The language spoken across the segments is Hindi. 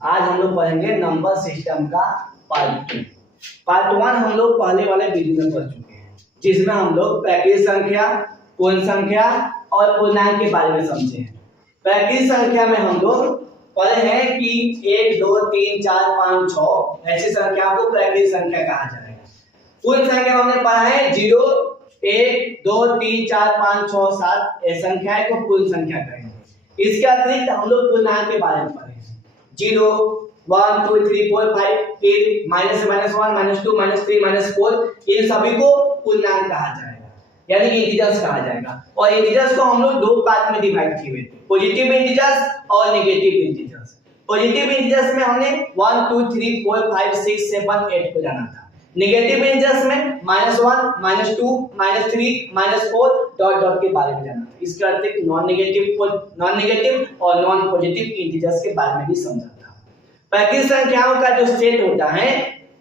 आज हम लोग पढ़ेंगे नंबर सिस्टम का पार्ट 2। पार्ट 1 हम लोग पहले वाले वीडियो में पढ़ चुके हैं, जिसमें हम लोग प्राकृतिक संख्या, पूर्ण संख्या और पूर्णांक के बारे में समझे हैं। प्राकृतिक संख्या में हम लोग पढ़े हैं कि 1, 2, 3, 4, 5, 6 ऐसी संख्याओं को प्राकृतिक संख्या कहा जाएगा। पूर्ण संख्या में हमने पढ़ा है 0, 1, 2, 3, 4, 5, 6, 7 ये संख्याएं को पूर्ण संख्या कहेंगे। इसके अतिरिक्त हम लोग पूर्णांक के बारे में पढ़े हैं 0, 1, 2, 3, 4, 5 फिर -1, -2, -3, -4 इन सभी को पूर्णांक कहा जाएगा, यानी कि इंटीजर्स कहा जाएगा। और इंटीजर्स को हम लोग दो पार्ट में डिवाइड किए हुए थे, पॉजिटिव इंटीजर्स और नेगेटिव इंटीजर्स। पॉजिटिव इंटीजर्स में हमने 1, 2, 3, 4, 5, 6, 7, 8 को जाना था। नेगेटिव इंटीजर्स में -1, -2, -3, -4 डॉट डॉट के बारे में जाना था। इसके अतिरिक्त नॉन नेगेटिव और नॉन पॉजिटिव इंटीजर्स के बारे में भी समझा था। प्राकृतिक संख्याओं का जो सेट होता है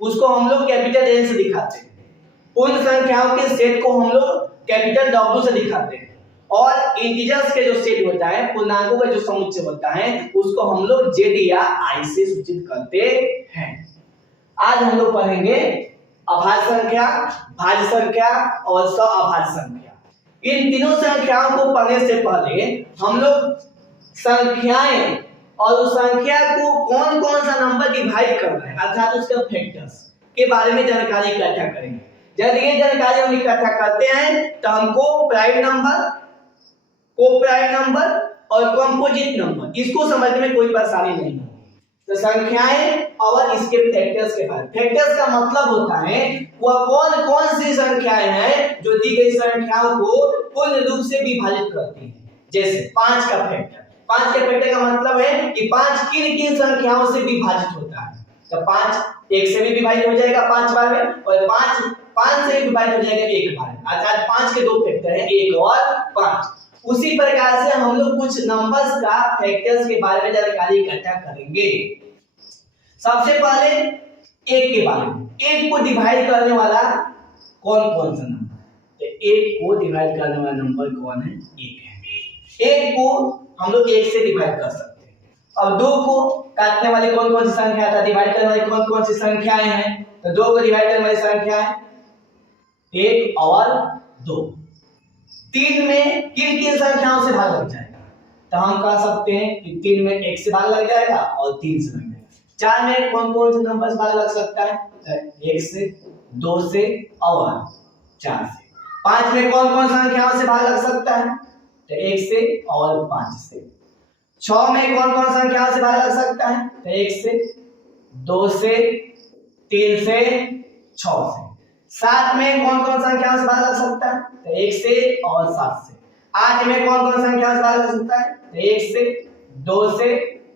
उसको हम लोग कैपिटल N से दिखाते हैं। पूर्ण संख्याओं के सेट को हम लोग कैपिटल W से दिखाते हैं। और इंटीजर्स के जो सेट होता है, पूर्णांकों का जो समुच्चय होता है, उसको हम लोग Z या I से सूचित करते हैं। आज हम लोग पढ़ेंगे अभाज्य संख्या, भाज्य संख्या और सअभाज्य संख्या। इन तीनों संख्याओं को पढ़ने से पहले हम लोग संख्याएं और उस संख्या को कौन कौन सा नंबर डिवाइड कर रहा है अर्थात उसके फैक्टर्स के बारे में जानकारी इकट्ठा करेंगे। जब ये जानकारी हम इकट्ठा करते हैं तो हमको प्राइम नंबर, को-प्राइम नंबर और कंपोजिट नंबर इसको समझने में कोई परेशानी नहीं होगी। तो संख्याएं और इसके फैक्टर्स के बारे में, फैक्टर्स का मतलब होता है वह कौन कौन सी संख्याएं हैं जो दी गई संख्याओं को पूर्ण रूप से विभाजित करती हैं। जैसे 5 का फैक्टर, 5 के फैक्टर का मतलब है कि 5 किन किन संख्याओं से विभाजित होता है। तो 5 1 से भी विभाजित हो जाएगा 5 बार में, और 5 से भी विभाजित हो जाएगा 1 बार में, अर्थात 5 के दो फैक्टर हैं 1 और 5। उसी प्रकार से हम लोग कुछ नंबर्स का फैक्टर्स के बारे में जानकारी इकट्ठा करेंगे। सबसे पहले 1 के बारे में, 1 को डिवाइड करने वाला कौन कौन सा नंबर है। तो 1 को डिवाइड करने वाला नंबर कौन है, 1 है। 1 को हम लोग 1 से डिवाइड कर सकते हैं। अब 2 को काटने वाली कौन कौन सी संख्या था, डिवाइड करने वाली कौन कौन सी संख्याएं हैं। तो 2 को डिवाइड करने वाली संख्याएं 1 और 2। 3 में किन किन संख्याओं से भाग लग जाएगा, तो हम कह सकते हैं कि 3 में 1 से भाग लग जाएगा और 3 से लग जाएगा। 4 में कौन कौन से नंबर से भाग लग सकता है, तो 1 से, 2 से और 4 से। 5 में कौन कौन संख्याओं से भाग लग सकता है, तो 1 से और 5 से। 6 में कौन कौन संख्याओं से भाग लग सकता है, तो 1 से, 2 से, 3 से, 6 से। 7 में कौन कौन संख्याओं से भाग लग सकता है, तो 1 से और 7 से। 8 में कौन कौन संख्याओं से भाग लग सकता है, तो 1 से, 2 से,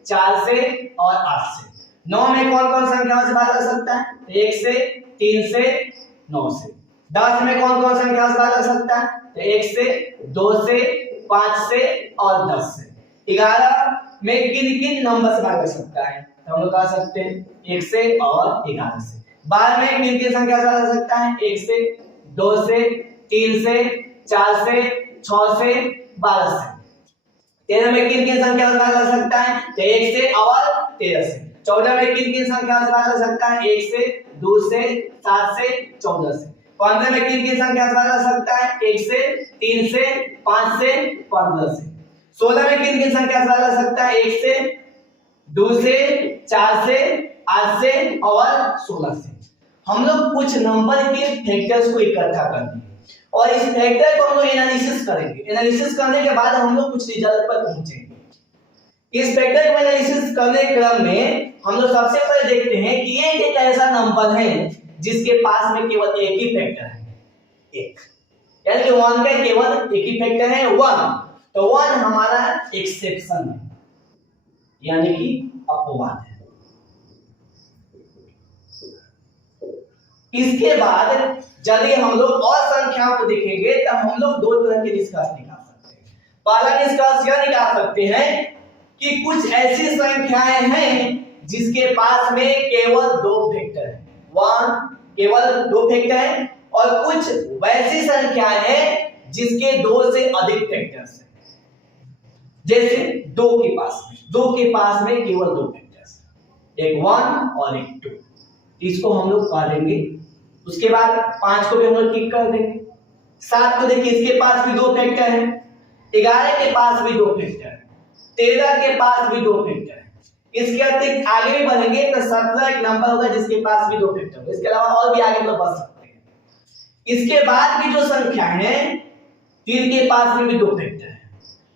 4 से और 8 से। 9 में कौन कौन संख्याओं से भाग लग सकता है, तो 1 से, 3 से, 9 से। 10 में कौन कौन संख्याओं से भाग लग सकता है, तो 1 से, 2 से, 5 से और 10 से। 11 में किन किन नंबर से भाग लग सकता है, तो हम लोग कह सकते हैं 1 से और 11 से। 12 में किन किन संख्या से भाग लग सकता है, 1 से, 2 से, 3 से, 4 से, 6 से, 12 से। 13 में किन किन संख्या से भाग लग सकता है, तो 1 से और 13 से। 14 में किन किन संख्या से भाग लग सकता है, 1 से, 2 से, 7 से, 14 से। 15 में किन किन संख्या से भाग लग सकता है, 1 से, 3 से, 5 से, 15 से। 16 में किन किन संख्या से भाग लग सकता है, 1 से, 2 से, 4 से, 8 से और 16 से। हम लोग कुछ नंबर के फैक्टर्स को इकट्ठा करेंगे और इस फैक्टर को हम लोग एनालिसिस करेंगे। एनालिसिस करने के बाद हम लोग कुछ रिजल्ट पर पहुंचेंगे। इस फैक्टर को एनालिसिस करने के क्रम में हम लोग सबसे पहले देखते हैं कि ये एक ऐसा नंबर है जिसके पास में केवल एक ही फैक्टर है, 1, यानी कि 1 का केवल एक ही फैक्टर है 1। तो 1 हमारा एक्सेप्शन है, यानी कि अपवाद है। इसके बाद यदि हम लोग और संख्याओं को देखेंगे तो हम लोग दो तरह के निष्कर्ष निकाल सकते हैं। पहला निष्कर्ष यह निकाल सकते हैं कि कुछ ऐसी संख्याएं हैं जिसके पास में केवल 2 फैक्टर है, 1 केवल 2 फैक्टर है, और कुछ वैसी संख्याएं हैं जिसके 2 से अधिक फैक्टर्स हैं। जैसे 2 के पास में केवल 2 फैक्टर्स, एक 1 और एक 2, इसको हम लोग कर देंगे। उसके बाद 5 को भी हम लोग टिक कर देंगे। 7 को देखिए, इसके पास भी 2 फैक्टर है, 11 के पास भी 2 फैक्टर है, 13 के पास भी 2 फैक्टर है। इसके अतिरिक्त आगे भी बढ़ेंगे तो 17 एक नंबर होगा जिसके पास भी 2 फैक्टर होगा। इसके अलावा और भी आगे हम लोग बढ़ सकते हैं। इसके बाद की जो संख्या है 3 के पास में भी 2 फैक्टर है।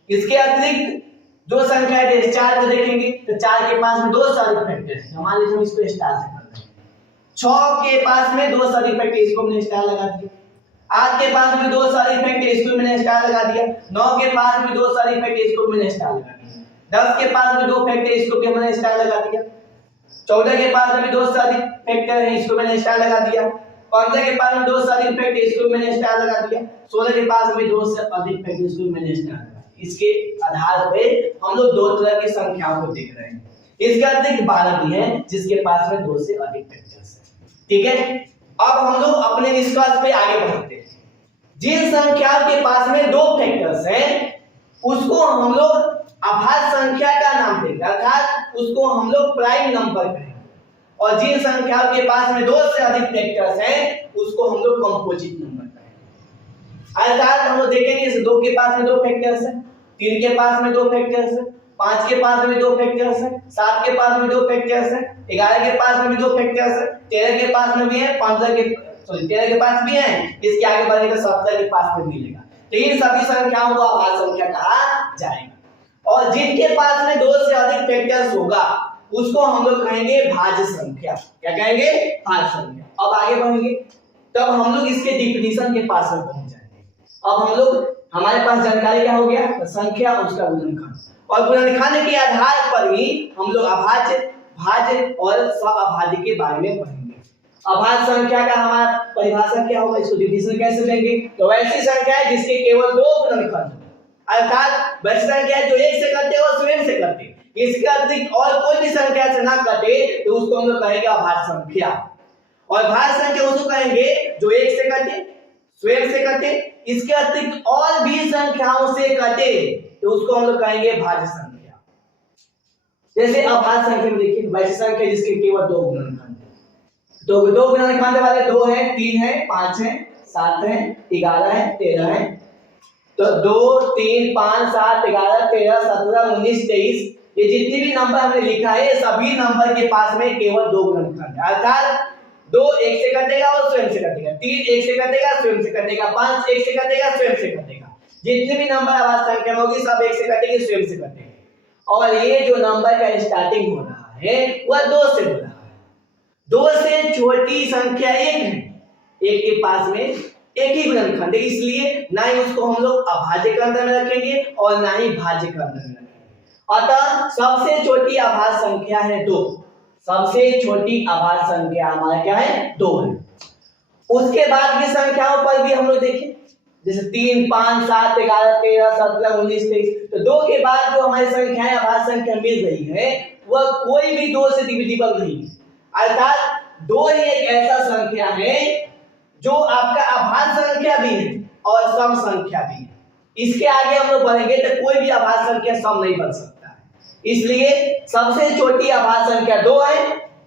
इसके अतिरिक्त जो संख्या है 4 को देखेंगे तो 4 के पास में 2 सारे फैक्टर है, मान लीजिए हम इसको स्टार से कर देंगे। 6 के पास में 2 सारे फैक्टर, इसको हमने स्टार लगा दिया। 8 के पास में 2 सारे फैक्टर, इसको मैंने स्टार लगा दिया। 9 के पास में 2 सारे फैक्टर, इसको मैंने स्टार लगा दिया। 10 के पास में 2 फैक्टर, इसको भी मैंने स्टार लगा दिया। 14 के पास में 2 सारे फैक्टर है, इसको मैंने स्टार लगा दिया। 15 के पास में 2 सारे फैक्टर, इसको मैंने स्टार लगा दिया। 16 के पास में 2 से अधिक फैक्टर, इसको मैंने स्टार लगा दिया। इसके आधार पे हम लोग 2 तरह की संख्याओं को देख रहे हैं। इसका अतिरिक्त 12 भी है जिसके पास में 2 से अधिक फैक्टर्स है। ठीक है, अब हम लोग अपने निष्कर्ष पे आगे बढ़ते हैं। जिन संख्याओं के पास में 2 फैक्टर्स हैं उसको हम लोग अभाज्य संख्या का नाम देंगे, अर्थात उसको हम लोग प्राइम नंबर कहेंगे। और जिन संख्याओं के पास में 2 से अधिक फैक्टर्स हैं उसको हम लोग कंपोजिट नंबर कहेंगे। अर्थात हम लोग देखेंगे इस 2 के पास में 2 फैक्टर्स हैं, 3 के पास में 2 फैक्टर्स हैं, 5 के पास में 2 फैक्टर्स हैं, 7 के पास में 2 फैक्टर्स हैं, 11 के पास में भी 2 फैक्टर्स हैं, 13 के पास में भी है, 13 के पास भी है, इसके आगे बढ़ेगा 17 के पास में मिलेगा। तो इन सभी संख्याओं को अभाज्य संख्या कहा जाएगा। और जिनके पास में 2 से अधिक फैक्टर्स होगा उसको हम लोग कहेंगे भाज्य संख्या। क्या कहेंगे? भाज्य संख्या। अब आगे बढ़ेंगे तब हम लोग इसके डिफिनीशन के पास में पहुंच जाएंगे। अब हम लोग, हमारे पास जानकारी क्या हो गया? तो संख्या उसका गुणनखंड, और गुणनखंड के आधार पर ही हम लोग अभाज्य, भाज्य और सअभाज्य के बारे में पढ़ेंगे। अभाज्य संख्या का हमारा परिभाषा क्या होगा, इसको डिफिनीशन कैसे देंगे? तो ऐसी संख्या है जिसके केवल 2 गुणनखंड, अर्थात वैसी संख्या जो 1 से कटे और स्वयं से कटे, इसके अतिरिक्त और कोई भी संख्या से ना कटे तो उसको हम लोग कहेंगे अभाज्य संख्या। और भाज्य संख्या उसको कहेंगे जो 1 से कटे, स्वयं से कटे, इसके अतिरिक्त और भी संख्याओं से कटे तो उसको हम लोग कहेंगे भाज्य संख्या। जैसे अभाज्य संख्या में देखिए वैसी संख्या जिसके केवल 2 गुणनखंड, तो 2 गुणनखंड वाले 2 है, 3 है, 5 है, 7 है, 11 है, 13 है। तो 2, 3, 5, 7, 11, 13, 17, 19, 23 ये जितनी भी नंबर हमने लिखा है सभी नंबर के पास में केवल 2 गुणनखंड है। अर्थात 2 1 से कटेगा और स्वयं से कटेगा, 3 1 से कटेगा स्वयं से कटेगा, 5 1 से कटेगा स्वयं से कटेगा। जितने भी नंबर अभाज्य संख्या में होगी सब 1 से कटेगी, स्वयं से कटेगी। और ये जो नंबर का स्टार्टिंग हो रहा है वह 2 से हो रहा है। 2 से छोटी संख्या 1 है, 1 के पास में एक ही गुणनखंड है, इसलिए ना ही उसको हम लोग अभाज्य के अंदर में रखेंगे और ना ही भाज्य के अंदर में रखेंगे। अतः सबसे छोटी अभाज्य संख्या है 2। सबसे छोटी अभाज्य संख्या हमारा क्या है? 2 है। उसके बाद की संख्याओं पर भी हम लोग देखें, जैसे 3, 5, 7, 11, 13, 17, 19, 23, तो 2 के बाद जो हमारी संख्याएं अभाज्य संख्या मिल रही है वह कोई भी 2 से डिविजिबल नहीं है। अर्थात 2 ही एक ऐसा संख्या है जो आपका अभाज्य संख्या भी है और सम संख्या भी है। इसके आगे हम लोग बढ़ेंगे तो कोई भी अभाज्य संख्या सम नहीं बन सकता है। इसलिए सबसे छोटी अभाज्य संख्या 2 है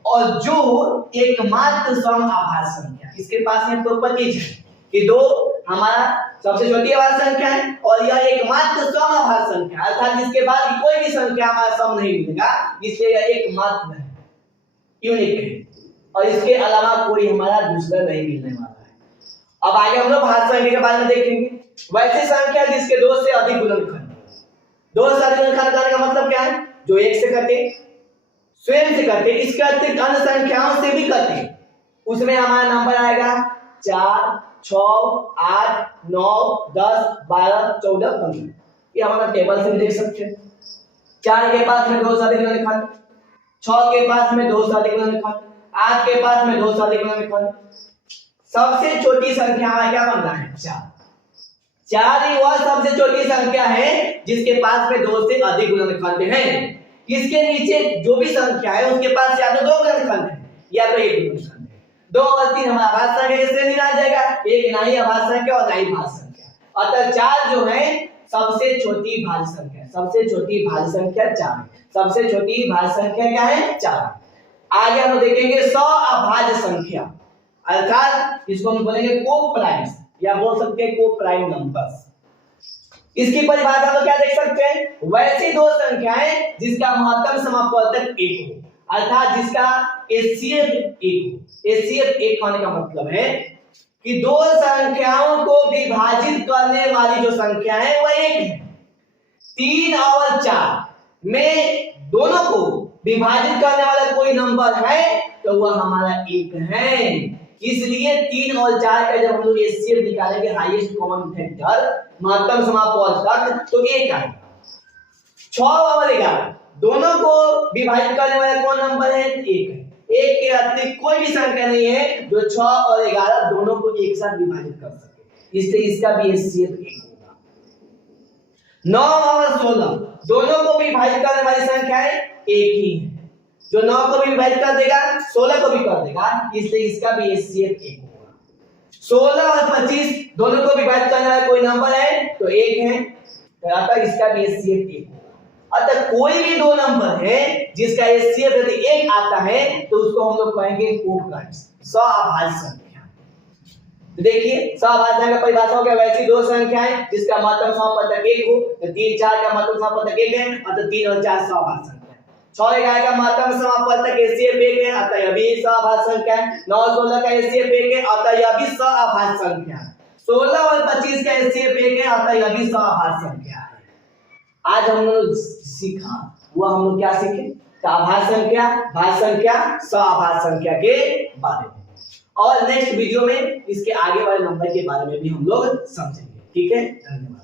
और जो एकमात्र सम अभाज्य संख्या, इसके पास में प्रॉपर्टीज है कि 2 हमारा सबसे छोटी अभाज्य संख्या है और यह एकमात्र सम अभाज्य संख्या, अर्थात इसके बाद कोई भी संख्या हमारा सम नहीं मिलेगा, इसलिए यह एकमात्र है, यूनिक है और इसके अलावा कोई हमारा दूसरा नहीं मिलने वाला है। अब आगे हम लोग भाज्य संख्या के बारे में देखेंगे। वैसी संख्या जिसके 2 से अधिक गुणनखंड, 2 से अधिक गुणनखंड करने का मतलब क्या है? जो 1 से कटे, स्वयं से कटे, इसके अतिरिक्त अन्य संख्याओं से भी कटे, उसमें हमारा नंबर आएगा 4, 6, 8, 9, 10, 12, 14, 15। ये हमारा टेबल से भी देख सकते हैं। 4 के पास में 2 से अधिक गुणनखंड, 6 के पास में 2 से अधिक गुणनखंड, 8 के पास में 2 से अधिक गुणनखंड। सबसे छोटी संख्या में क्या बन रहा है? 4। 4 ही वह सबसे छोटी संख्या है जिसके पास में 2 से अधिक गुणनखंड है। इसके नीचे जो भी संख्या है उसके पास या तो 2 गुणनखंड है या तो 1 गुणनखंड है। 2 और 3 हमारा अभाज्य संख्या के श्रेणी में आ जाएगा, 1 ना ही अभाज्य संख्या और ना ही भाज्य संख्या। अतः 4 जो है सबसे छोटी भाज्य संख्या, सबसे छोटी भाज्य संख्या 4 है। सबसे छोटी भाज्य संख्या क्या है? 4। आगे हम देखेंगे सअभाज्य संख्या, अर्थात इसको हम बोलेंगे कोप्राइम्स या बोल सकते हैं कोप्राइम नंबर्स। इसकी परिभाषा तो क्या देख सकते हैं, वैसी दो संख्याएं जिसका महत्तम समापवर्तक 1 हो, अर्थात जिसका एचसीएफ 1 हो। एचसीएफ 1 होने का मतलब है कि दो संख्याओं को विभाजित करने वाली जो संख्या है वह 1 है। 3 और 4 में दोनों को विभाजित करने वाला कोई नंबर है तो वह हमारा 1 है। इसलिए 3 और 4 का जब हम लोग एचसीएफ निकालेंगे, हाईएस्ट कॉमन फैक्टर, महत्तम समापवर्तक, तो 1 आएगा। 6 और 11 दोनों को विभाजित करने वाला कौन नंबर है, 1 है। 1 के अतिरिक्त कोई भी संख्या नहीं है जो 6 और 11 दोनों को एक साथ विभाजित कर सके, इसलिए इसका भी एचसीएफ 1 होगा। 9 और 16 दोनों को विभाजित करने वाली संख्या है 1 ही है, जो 9 को भी विभाजित कर देगा 16 को भी कर देगा, इसलिए इसका भी एचसीएफ 1 होगा। 16 और 25 दोनों को विभाजित करने वाला कोई नंबर है तो 1 है, अतः इसका भी एचसीएफ 1 होगा। अतः कोई भी दो नंबर है जिसका एचसीएफ यदि 1 आता है तो उसको हम लोग कहेंगे कोप्राइम्स, सअभाज्य संख्या। देखिए सअभाज्य संख्या का परिभाषा हो गया, वैसी दो संख्याएं जिसका महत्तम समापवर्तक 1 हो, तो 3 4 का महत्तम समापवर्तक 1 है, अतः 3 और 4 सअभाज्य संख्या है। 6 11 का महत्तम समापवर्तक एचसीएफ 1 है, अतः यह भी सअभाज्य संख्या है। 9 और 16 का एचसीएफ 1 है, अतः यह भी सअभाज्य संख्या है। 16 और 25 का एचसीएफ 1 है, अतः यह भी सअभाज्य संख्या है। आज हम लोग सीखा वो हम लोग क्या सीखे, अभाज्य संख्या, भाज्य संख्या, सअभाज्य संख्या के बारे में, और नेक्स्ट वीडियो में इसके आगे वाले नंबर के बारे में भी हम लोग समझेंगे। ठीक है, धन्यवाद।